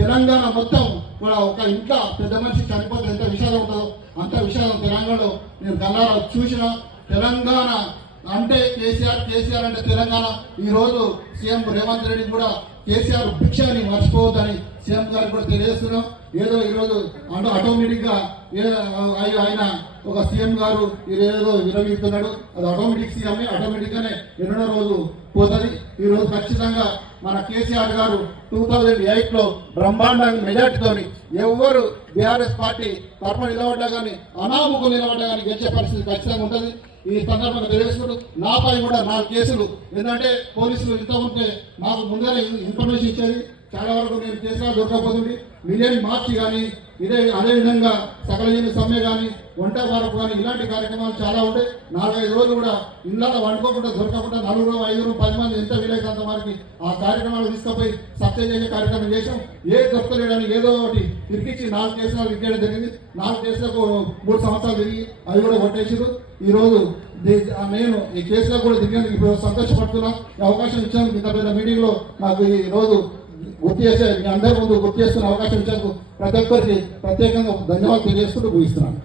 తెలంగాణ మొత్తం కూడా ఒక ఇంట్లో పెద్ద మనిషి చనిపోతే ఎంత విషాదం ఉంటుందో అంత విషాదం తెలంగాణలో. నేను కన్నారా చూసిన తెలంగాణ అంటే కేసీఆర్ కేసీఆర్ అంటే తెలంగాణ. ఈ రోజు సీఎం రేవంత్ రెడ్డి కూడా కేసీఆర్ భిక్షాన్ని మర్చిపోవద్దని సీఎం గారికి కూడా తెలియజేస్తున్నాం. ఏదో ఈరోజు అంటే ఆటోమేటిక్గా ఏ- ఆయన ఒక సీఎం గారు ఏదో విరమిస్తున్నాడు. అది ఆటోమేటిక్ సీఎం ఆటోమేటిక్గానే ఎన్నో రోజు పోతుంది. ఈ రోజు ఖచ్చితంగా మన కేసీఆర్ గారు టూ థౌజండ్ ఎయిట్లో బ్రహ్మాండంగా మెజార్టీతోని ఎవరు బీఆర్ఎస్ పార్టీ తరఫున నిలబడ్డా కానీ అనాముకులు నిలబడ్డా కానీ గెలిచే పరిస్థితి ఖచ్చితంగా ఉంటుంది. ఈ సందర్భంగా తెలియజేసుకుంటూ నాపై కూడా నాలుగు కేసులు ఎందుకంటే పోలీసులు ఇంత ఉంటే మాకు ముందరే ఇన్ఫర్మేషన్ ఇచ్చేది. చాలా వరకు నేను కేసుగా దొరకకపోతుంది మిలియన్ మార్చి కానీ ఇదే అదే విధంగా సమ్మె కానీ వంట వారపు కానీ ఇలాంటి కార్యక్రమాలు చాలా ఉంటాయి. నాలుగైదు రోజులు కూడా ఇళ్ళ వండుకోకుండా దొరకకుండా నలుగురు ఐదుగురు పది మంది ఎంత వీలైతే అంత వారికి ఆ కార్యక్రమాలు తీసుకుపోయి సత్యం చేసే కార్యక్రమం చేసాం ఏ దొరకలేడని ఏదో ఒకటి ఇరికిచ్చి నాలుగు కేసులు ఇరికేయడం జరిగింది. నాలుగు కేసులకు మూడు సంవత్సరాలు తిరిగి అవి కూడా కొట్టేసారు ఈ రోజు నేను ఈ కేసులో కూడా దిగేందుకు ఇప్పుడు సంతోషపడుతున్నా. అవకాశం ఇచ్చాను ఇంత పెద్ద మీటింగ్లో నాకు ఈ రోజు గుర్తు చేసే మీ అందరి ముందు గుర్తు చేసుకునే అవకాశం ఇచ్చేందుకు ప్రతి ఒక్కరికి ప్రత్యేకంగా ధన్యవాదాలు తెలియజేసుకుంటూ ముగిస్తున్నాను.